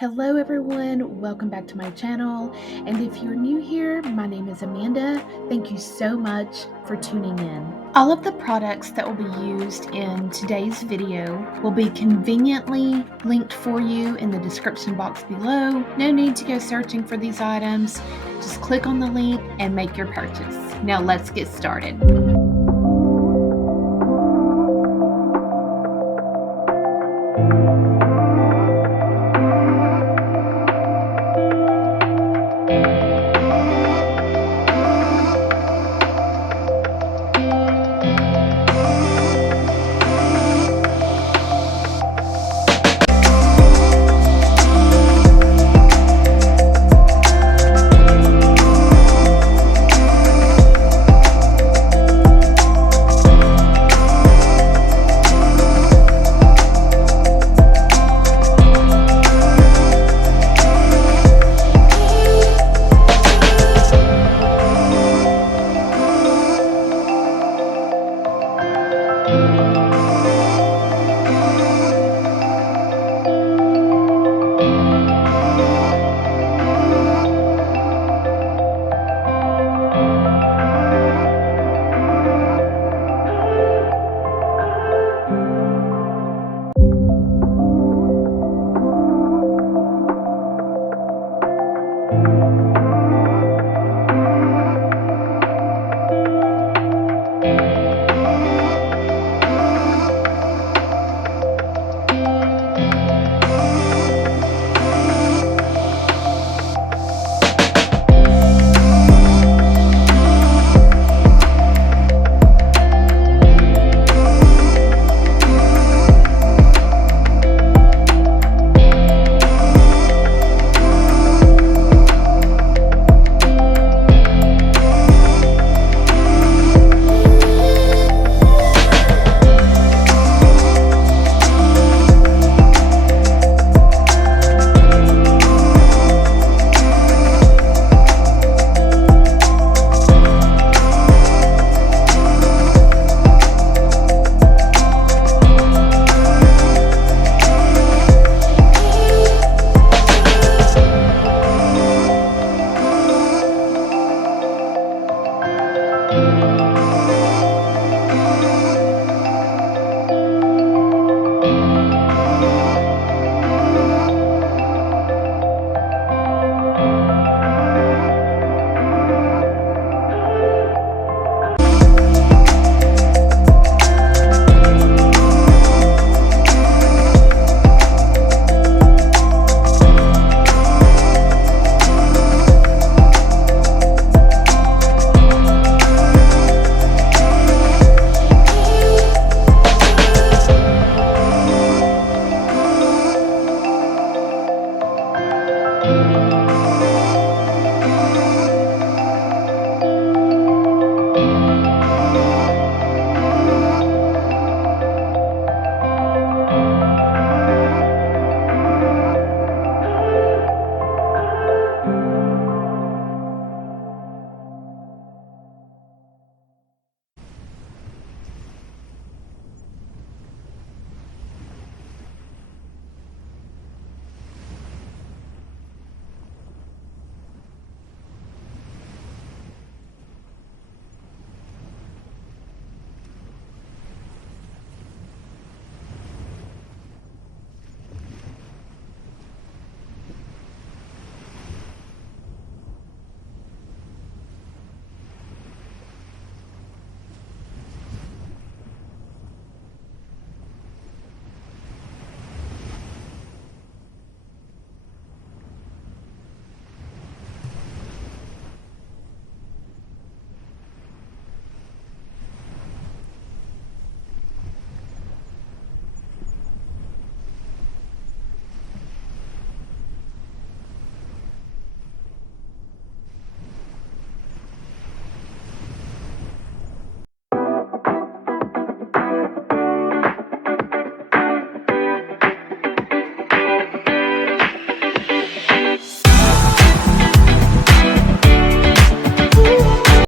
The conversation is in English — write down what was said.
Hello everyone, welcome back to my channel, and if you're new here, my name is Amanda. Thank you so much for tuning in. All of the products that will be used in today's video will be conveniently linked for you in the description box below. No need to go searching for these items. Just click on the link and make your purchase. Now let's get started.